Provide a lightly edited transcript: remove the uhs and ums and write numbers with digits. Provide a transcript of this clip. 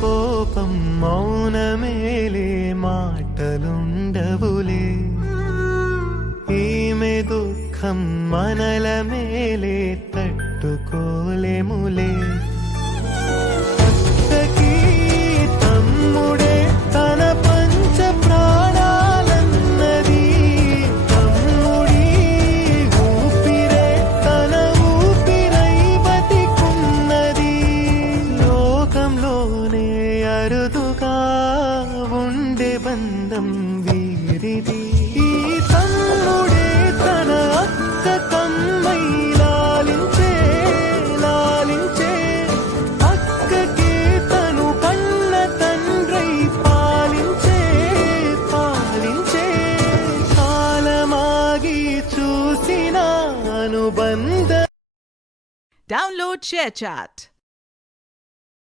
కోపం మౌనమేలే మాటలుండవులే ఈమె దుఃఖం మనల మేలే తట్టుకోలేములే అత్తకి తమ్ముడే తన పంచ ప్రాణాలన్నది తమ్ముడి ఊపిరే తన ఊపిరై బతికున్నది లోకంలోనే అరుదుగా ఉండే బంధం వీరిది ఈ తమ్ముడే తన అక్క కమ్మై లాలించే లాలించే అక్కకే తను కన్న తండ్రై పాలించే పాలించే కాలమాగి చూసిన అనుబంధ Download ShareChat.